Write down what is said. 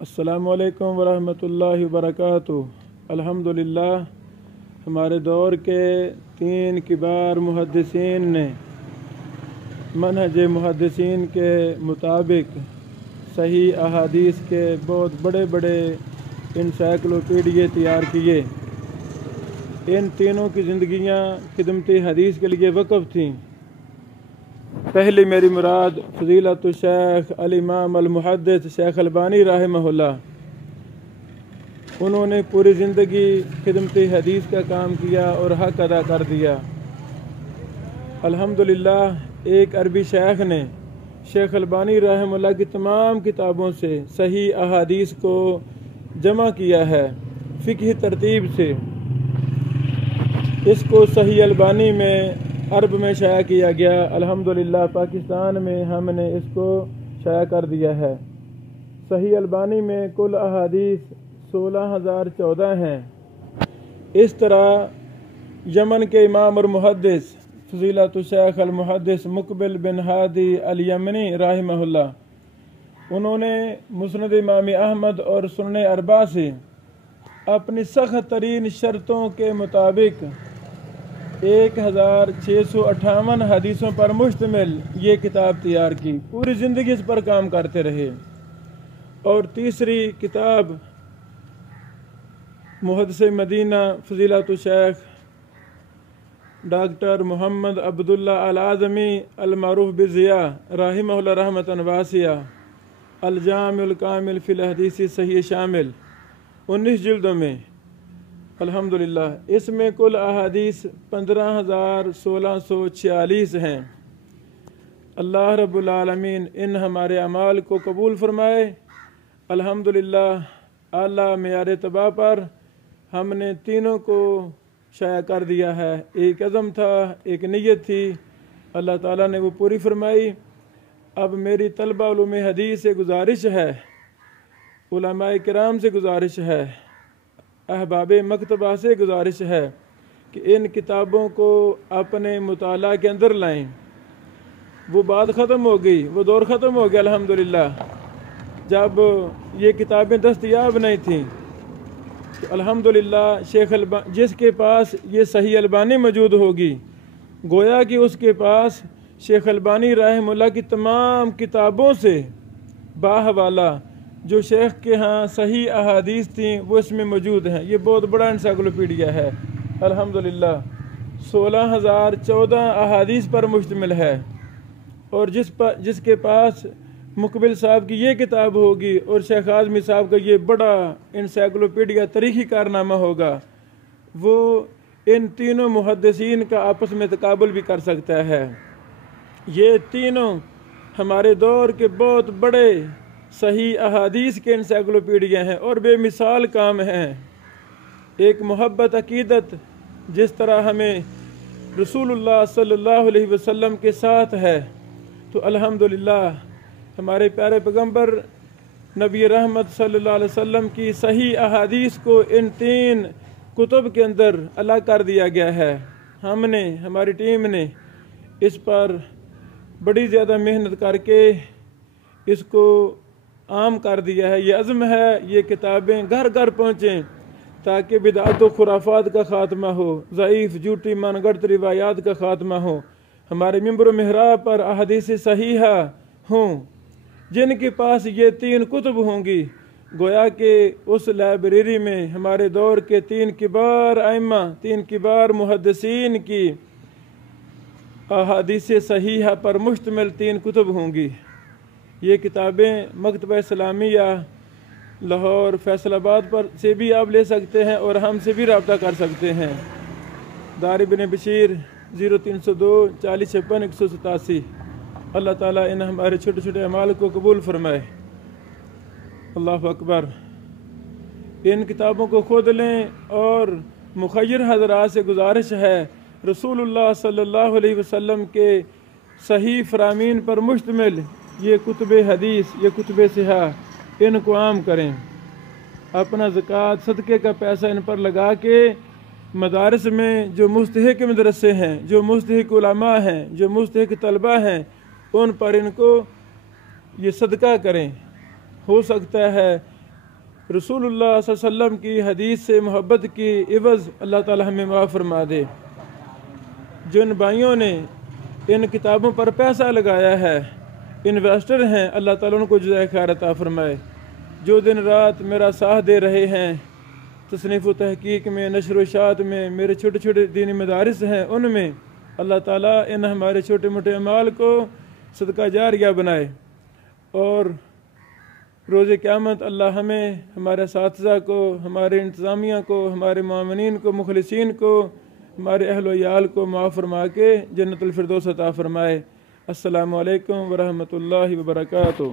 السلام علیکم ورحمۃ اللہ وبرکاتہ۔ الحمدللہ ہمارے دور کے 3 کبار محدثین نے منہج محدثین کے مطابق صحیح احادیث کے بہت بڑے بڑے انسائکلوپیڈیے تیار کیے۔ ان تینوں کی زندگیاں خدمت حدیث کے لیے وقف تھیں۔ پہلی میری مراد فضیلت الشیخ الامام المحدث شیخ البانی رحمہ اللہ۔ انہوں نے پوری زندگی خدمت حدیث کا کام کیا اور حق ادا کر دیا۔ الحمدللہ ایک عربی شیخ نے شیخ البانی رحمہ اللہ کی تمام کتابوں سے صحیح احادیث کو جمع کیا ہے فقہی ترتیب سے۔ اس کو صحیح البانی میں عرب میں شائع کیا گیا۔ الحمدللہ پاکستان میں ہم نے اس کو شائع کر دیا ہے۔ صحیح البانی میں کل احادیث 16,014 ہیں۔ اس طرح یمن کے امام اور محدث فضیلت الشیخ المحدث مقبل بن ہادی الیمنی رحمہ اللہ، انہوں نے مسند امام احمد اور سنن اربعہ سے اپنی سخت ترین شرطوں کے مطابق 1658 حدیثوں پر مشتمل یہ کتاب تیار کی۔ پوری زندگی اس پر کام کرتے رہے۔ اور تیسری کتاب محدث مدینہ فضیلت الشیخ ڈاکٹر محمد عبداللہ العظمی المعروف بالضیاء رحمہ اللہ رحمۃ واسعہ، الجامع الکامل فی الحدیث صحیح شامل، 19 جلدوں میں۔ الحمدللہ اس میں کل احادیث 15,1646 ہیں۔ اللہ رب العالمین ان ہمارے اعمال کو قبول فرمائے۔ الحمدللہ اعلیٰ معیار اتباع پر ہم نے تینوں کو شائع کر دیا ہے۔ ایک عزم تھا، ایک نیت تھی، اللہ تعالیٰ نے وہ پوری فرمائی۔ اب میری طلبہ علوم حدیث سے گزارش ہے، علماء کرام سے گزارش ہے، احباب مکتبہ سے گزارش ہے کہ ان کتابوں کو اپنے مطالعہ کے اندر لائیں۔ وہ بات ختم ہو گئی، وہ دور ختم ہو گیا الحمدللہ جب یہ کتابیں دستیاب نہیں تھیں۔ تو الحمدللہ جس کے پاس یہ صحیح البانی موجود ہوگی، گویا کہ اس کے پاس شیخ البانی رحمہ اللہ کی تمام کتابوں سے باحوالہ جو شیخ کے ہاں صحیح احادیث تھیں وہ اس میں موجود ہیں۔ یہ بہت بڑا انسائکلوپیڈیا ہے۔ الحمدللہ 16,014 احادیث پر مشتمل ہے۔ اور جس کے پاس مقبل صاحب کی یہ کتاب ہوگی اور شیخ اعظمی صاحب کا یہ بڑا انسائکلوپیڈیا تاریخی کارنامہ ہوگا، وہ ان تینوں محدثین کا آپس میں تقابل بھی کر سکتا ہے۔ یہ تینوں ہمارے دور کے بہت بڑے صحیح احادیث کے انسائکلوپیڈیا ہیں اور بے مثال کام ہیں۔ ایک محبت عقیدت جس طرح ہمیں رسول اللہ صلی اللہ علیہ وسلم کے ساتھ ہے، تو الحمدللہ ہمارے پیارے پیغمبر نبی رحمت صلی اللہ علیہ وسلم کی صحیح احادیث کو ان 3 کتب کے اندر الگ کر دیا گیا ہے۔ ہماری ٹیم نے اس پر بڑی زیادہ محنت کر کے اس کو عام کر دیا ہے۔ یہ عزم ہے یہ کتابیں گھر گھر پہنچیں تاکہ بدعت و خرافات کا خاتمہ ہو، ضعیف جھوٹی من گھڑت روایات کا خاتمہ ہو، ہمارے منبر و محراب پر احادیث صحیحہ ہوں۔ جن کے پاس یہ 3 کتب ہوں گی، گویا کہ اس لائبریری میں ہمارے دور کے 3 کبار ائمہ، 3 کبار محدثین کی احادیث صحیحہ پر مشتمل 3 کتب ہوں گی۔ یہ کتابیں مکتبہ اسلامیہ لاہور فیصل آباد پر سے بھی آپ لے سکتے ہیں اور ہم سے بھی رابطہ کر سکتے ہیں۔ دار ابن بشیر 0302 4056 187۔ اللہ تعالیٰ ان ہمارے چھوٹے چھوٹے اعمال کو قبول فرمائے۔ اللہ اکبر۔ ان کتابوں کو خود لیں اور مخیر حضرات سے گزارش ہے رسول اللہ صلی اللہ علیہ وسلم کے صحیح فرامین پر مشتمل یہ کتب حدیث، یہ کتب صحیحہ، ان کو عام کریں۔ اپنا زکوٰۃ صدقے کا پیسہ ان پر لگا کے مدارس میں جو مستحق مدرسے ہیں، جو مستحق علماء ہیں، جو مستحق طلبہ ہیں، ان پر ان کو یہ صدقہ کریں۔ ہو سکتا ہے رسول اللہ صلی اللہ علیہ وسلم کی حدیث سے محبت کی عوض اللہ تعالی ہمیں معاف فرما دے۔ جن بھائیوں نے ان کتابوں پر پیسہ لگایا ہے، انویسٹر ہیں، اللہ تعالیٰ ان کو جزائے خیر عطا فرمائے۔ جو دن رات میرا ساتھ دے رہے ہیں تصنیف و تحقیق میں، نشر و اشاعت میں، میرے چھوٹے چھوٹے دینی مدارس ہیں ان میں، اللہ تعالیٰ ان ہمارے چھوٹے موٹے اعمال کو صدقہ جاریہ بنائے، اور روز قیامت اللہ ہمیں، ہمارے اساتذہ کو، ہمارے انتظامیہ کو، ہمارے معاونین کو، مخلصین کو، ہمارے اہل و عیال کو معاف فرما کے جنت الفردوس عطا فرمائے۔ السلام علیکم ورحمۃ اللہ وبرکاتہ۔